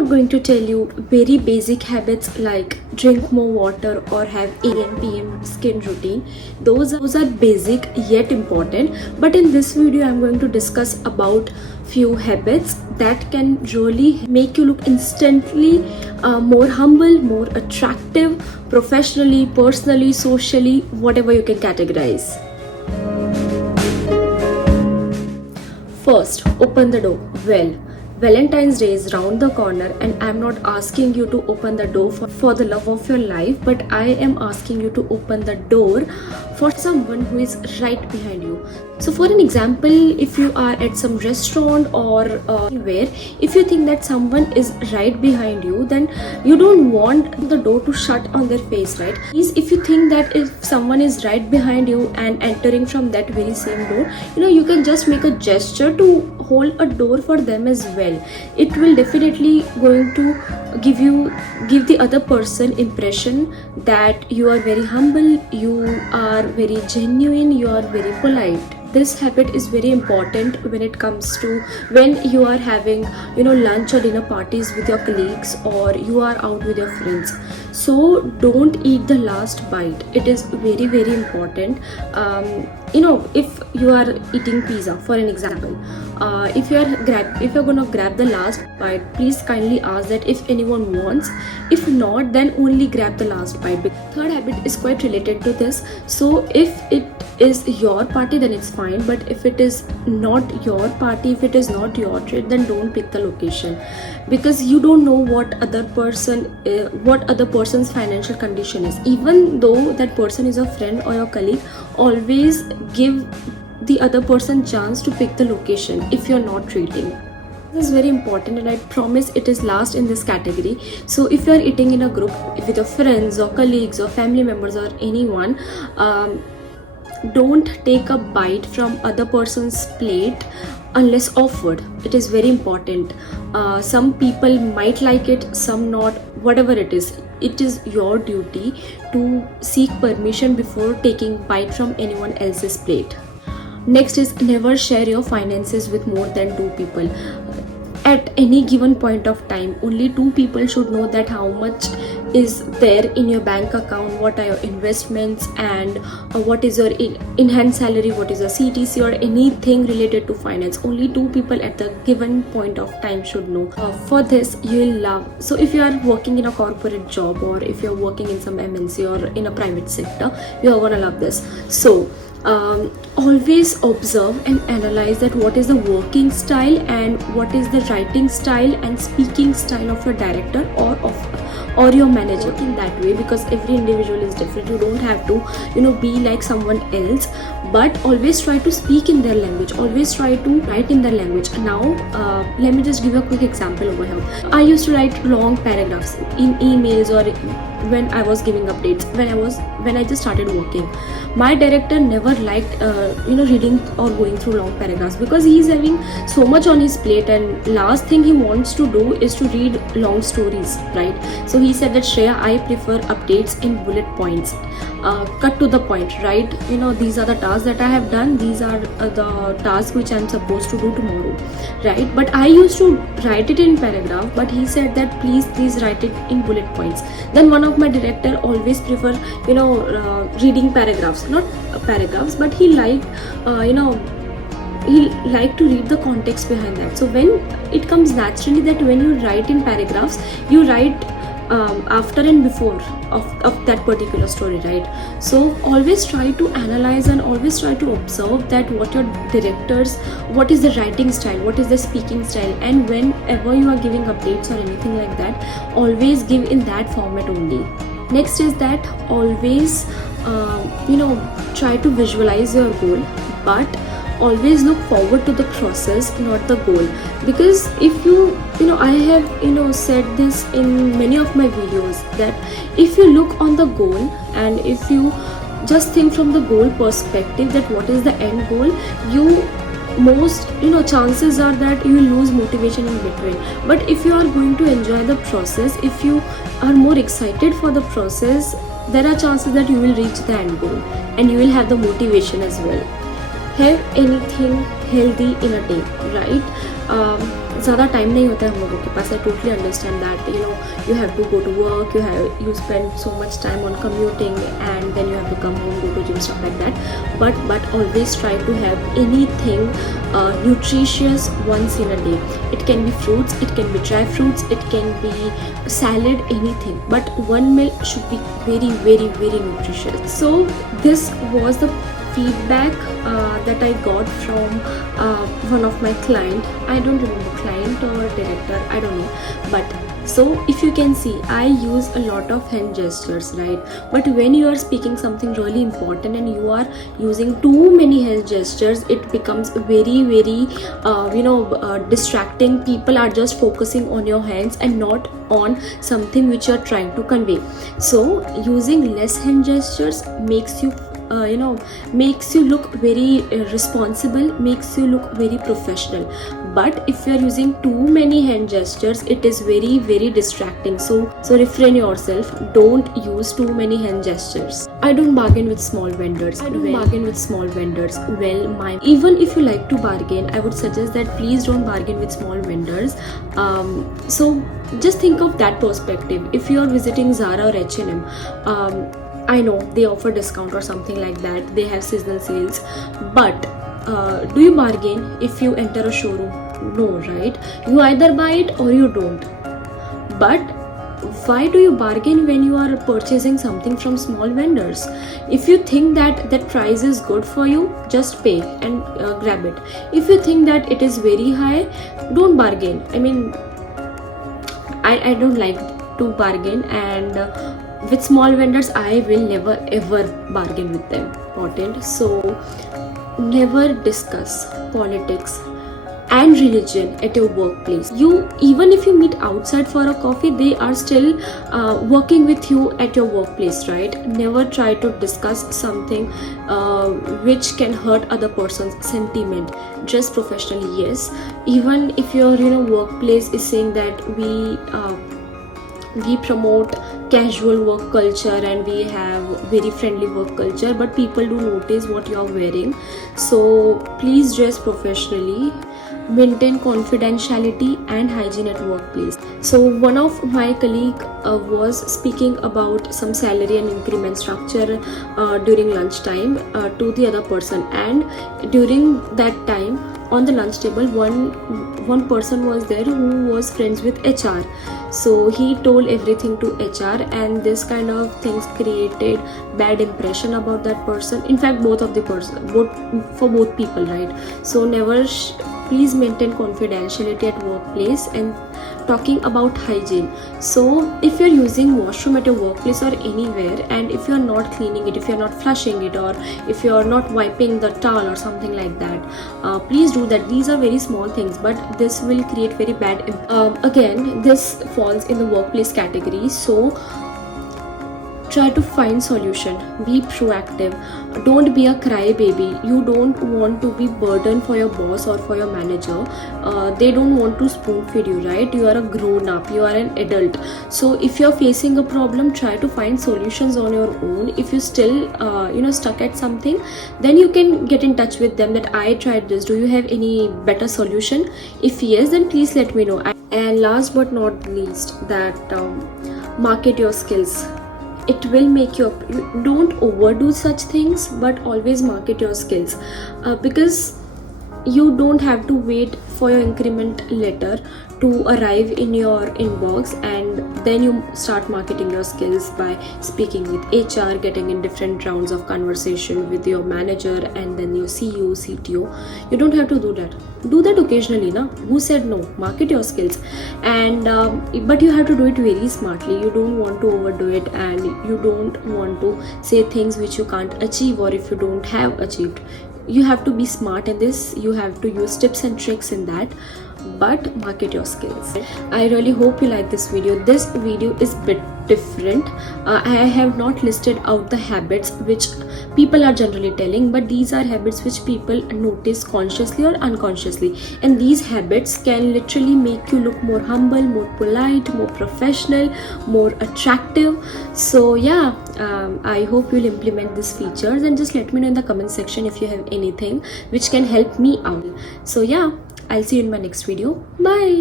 not going to tell you very basic habits like drink more water or have AM PM skin routine. Those are basic yet important. But in this video, I'm going to discuss about few habits that can really make you look instantly more humble, more attractive, professionally, personally, socially, whatever you can categorize. First, open the door. Well, Valentine's Day is round the corner and I'm not asking you to open the door for the love of your life, but I am asking you to open the door for someone who is right behind you. So for an example, if you are at some restaurant or anywhere, if you think that someone is right behind you, then you don't want the door to shut on their face, right? If you think that if someone is right behind you and entering from that very same door, you can just make a gesture to hold a door for them as well. It will definitely going to give the other person impression that you are very humble, you are very genuine, you are very polite. This habit is very important when it comes to when you are having lunch or dinner parties with your colleagues or you are out with your friends. So don't eat the last bite. It is very, very important. If you are eating pizza, for an example, if you're gonna grab the last bite, please kindly ask that if anyone wants. If not, then only grab the last bite. Third habit is quite related to this. So if it is your party, then it's fine, but if it is not your party, if it is not your treat, then don't pick the location, because you don't know what other person's financial condition is. Even though that person is a friend or your colleague, always give the other person chance to pick the location if you're not treating. This is very important and I promise it is last in this category. So if you are eating in a group with your friends or colleagues or family members or anyone, don't take a bite from other person's plate unless offered. It is very important. Some people might like it, some not. Whatever it is your duty to seek permission before taking bite from anyone else's plate. Next is never share your finances with more than 2 people. At any given point of time, only 2 people should know that how much is there in your bank account, what are your investments, and what is your in-hand salary, what is your CTC or anything related to finance. Only 2 people at the given point of time should know. For this, you will love. So if you are working in a corporate job or if you're working in some MNC or in a private sector, you are gonna love this. So always observe and analyze that what is the working style and what is the writing style and speaking style of your director or your manager. In that way, because every individual is different, you don't have to be like someone else, but always try to speak in their language, always try to write in their language. Now let me just give you a quick example over here. I used to write long paragraphs in emails or when I was giving updates, when I just started working. My director never liked reading or going through long paragraphs, because he is having so much on his plate and last thing he wants to do is to read long stories, right? So he said that, Shreya, I prefer updates in bullet points, cut to the point, right? These are the tasks that I have done, these are the tasks which I'm supposed to do tomorrow, right? But I used to write it in paragraph, but he said that please write it in bullet points. Then one of my director always prefer reading paragraphs, not paragraphs, but he liked to read the context behind that. So when it comes naturally that when you write in paragraphs, you write after and before of that particular story, right? So always try to analyze and always try to observe that what your directors, what is the writing style, what is the speaking style, and whenever you are giving updates or anything like that, always give in that format only. Next is that always try to visualize your goal, but always look forward to the process, not the goal. Because if I have said this in many of my videos, that if you look on the goal and if you just think from the goal perspective that what is the end goal, chances are that you will lose motivation in between. But if you are going to enjoy the process, if you are more excited for the process, there are chances that you will reach the end goal and you will have the motivation as well. Have anything healthy in a day, right? ज़्यादा time नहीं होता है हम लोगों के पास. I totally understand that, you know, you have to go to work, you spend so much time on commuting, and then you have to come home, go to gym, stuff like that. But always try to have anything nutritious once in a day. It can be fruits, it can be dry fruits, it can be salad, anything, but one meal should be very, very, very nutritious. So this was the feedback that I got from one of my client. I don't remember, client or director, I don't know. But so if you can see, I use a lot of hand gestures, right? But when you are speaking something really important and you are using too many hand gestures, it becomes very, very distracting. People are just focusing on your hands and not on something which you are trying to convey. So using less hand gestures makes you makes you look very responsible, makes you look very professional. But if you are using too many hand gestures, it is very, very distracting. So refrain yourself, don't use too many hand gestures. I don't bargain with small vendors. Well, even if you like to bargain, I would suggest that please don't bargain with small vendors. So just think of that perspective. If you are visiting Zara or H&M, I know they offer discount or something like that, they have seasonal sales, but do you bargain if you enter a showroom? No, right? You either buy it or you don't. But why do you bargain when you are purchasing something from small vendors? If you think that that price is good for you, just pay and grab it. If you think that it is very high, don't bargain. I mean, I don't like to bargain, and with small vendors I will never ever bargain with them. Important. So never discuss politics and religion at your workplace. Even if you meet outside for a coffee, they are still working with you at your workplace, right? Never try to discuss something which can hurt other person's sentiment. Dress professionally, yes. Even if your workplace is saying that we promote casual work culture and we have very friendly work culture, but people do notice what you are wearing. So please dress professionally, maintain confidentiality and hygiene at workplace. So one of my colleague was speaking about some salary and increment structure during lunchtime to the other person, and during that time on the lunch table, one person was there who was friends with HR. So he told everything to HR, and this kind of things created bad impression about that person. In fact, both for both people, right? So never please maintain confidentiality at workplace. And talking about hygiene, so if you're using washroom at your workplace or anywhere, and if you're not cleaning it, if you're not flushing it, or if you're not wiping the towel or something like that, please do that. These are very small things, but this will create very bad again, this falls in the workplace category. So try to find solution, be proactive, don't be a crybaby. You don't want to be burden for your boss or for your manager. They don't want to spoon feed you, right? You are a grown up, you are an adult. So if you're facing a problem, try to find solutions on your own. If you still stuck at something, then you can get in touch with them that I tried this, do you have any better solution? If yes, then please let me know. And last but not least, that market your skills. It will make you don't overdo such things, but always market your skills, because you don't have to wait for your increment letter to arrive in your inbox, and then you start marketing your skills by speaking with HR, getting in different rounds of conversation with your manager and then your CEO, CTO. You don't have to do that. Do that occasionally, na? Who said no? Market your skills, and but you have to do it very smartly. You don't want to overdo it, and you don't want to say things which you can't achieve, or if you don't have achieved. You have to be smart in this. You have to use tips and tricks in that, but market your skills. I really hope you like this video. This video is bit different. I have not listed out the habits which people are generally telling, but these are habits which people notice consciously or unconsciously, and these habits can literally make you look more humble, more polite, more professional, more attractive. So yeah, I hope you'll implement these features, and just let me know in the comment section if you have anything which can help me out. So yeah, I'll see you in my next video. Bye.